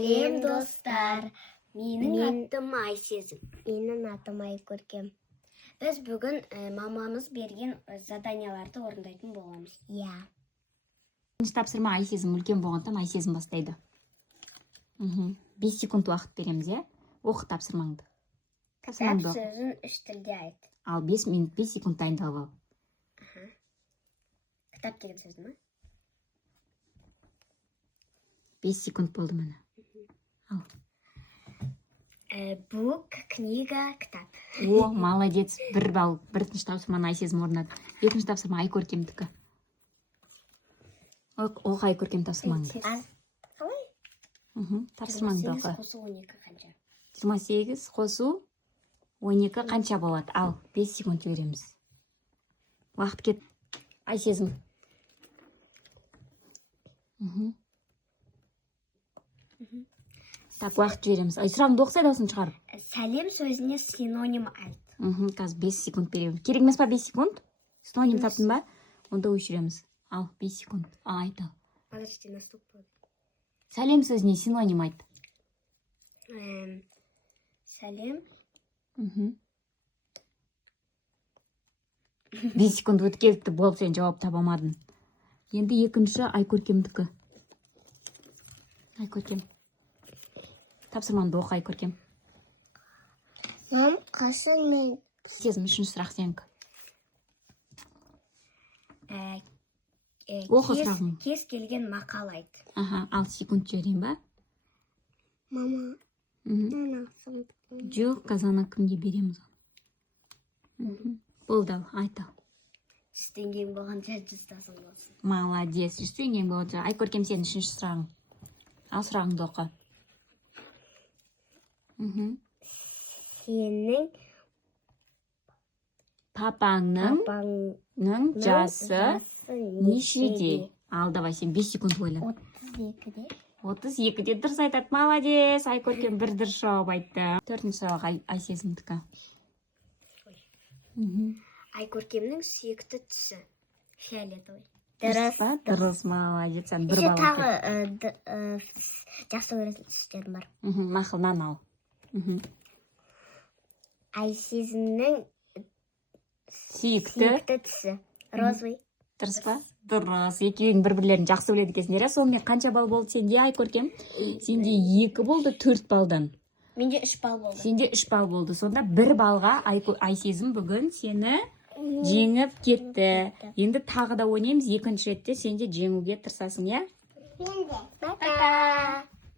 Сәлем достар. Менің атым Айсезім. Менің атым Айкөркем. Біз бүгін мамамыз берген заданияларды орындайтын боламыз. Иә. Бірінші тапсырма Айсезім үлкен болғандықтан Айсезім бастайды. 5 секунд уақыт береміз, иә? Оқы тапсырмаңды. Кітап сөзін үш тілде айт. Ал 5 минут 5 секунд дайындалып ал. Кітап деген сөз ма? 5 секунд болды міне. Ал. Бук, книга, кітап. О, молодец. 1 балл. Бірінші тапсырманы Айсезім орындады. Екінші тапсырма Айкөркемдікі. Оқы Айкөркем тапсырмаңды. Қалай? Тапсырмаңды 28 оқы. қосу 12 қанша? 28 қосу 12 қанша болады? Ал, 5 секунд жібереміз. Уақыт кет. Айсезім. Так, уақыт жібереміз. Сұрағыңды оқысай дауысын шығарып. Сәлем сөзіне синоним айт. Қазір 5 секунд беремін. Керек емес па 5 секунд? Синоним таптың ба? Онда өшіреміз. Ал, 5 секунд. Айт ал. Подожди, наступает. Сәлем сөзіне синоним айт. Сәлем. 5 секунд өтіп кетті, болып сен жауап табамадың. Енді екінші Айкөркемдікі. Айкөркем. Тапсырмаңды оқы Айкөркем. Қасын мен. Сезім, үшінші сұрақ сенікі. Оқы сұрағың. Кез келген мақал айт. Ал секунд жіберейін ба? Мама. Жоқ, қазаны кімге береміз? Болды ал, айт ал. 100 теңгең болғанша 100 тасың болсын. Молодец, 100 теңгең болғанша. Айкөркем сенің үшінші сұрағың. Ал сұрағыңды оқы. Сенің Папаңның жасы нешеде? Ал, давай сен 5 секунд ойла. 32-де. 32-де дұрыс айтады. Молодец, Айкөркем бір дұрыс жауап айтты. Төртінші сұрақ Айсезімдікі. Айкөркемнің сүйікті түсі фиолетовый. Дұрыс, молодец. Сен бір Еще бал алып тағы жақсы көретін түстерім бар. кет. Мақылдан ал. Айсезімнің Сүйікті. түсі розовый. Дұрыс па? Дұрыс. Екеуің бір-бірлерін жақсы біледі екенсіңдер. Сонымен қанша балл болды сенде, Айкөркем? Сенде 2 болды 4 балдан. Менде 3 балл болды. Сенде 3 балл болды. Сонда 1 балға Айсезім бүгін сені жеңіп кетті. Енді тағы да ойнаймыз. Екінші ретте сен де жеңуге тырысасың, иә? Мен де. Пока.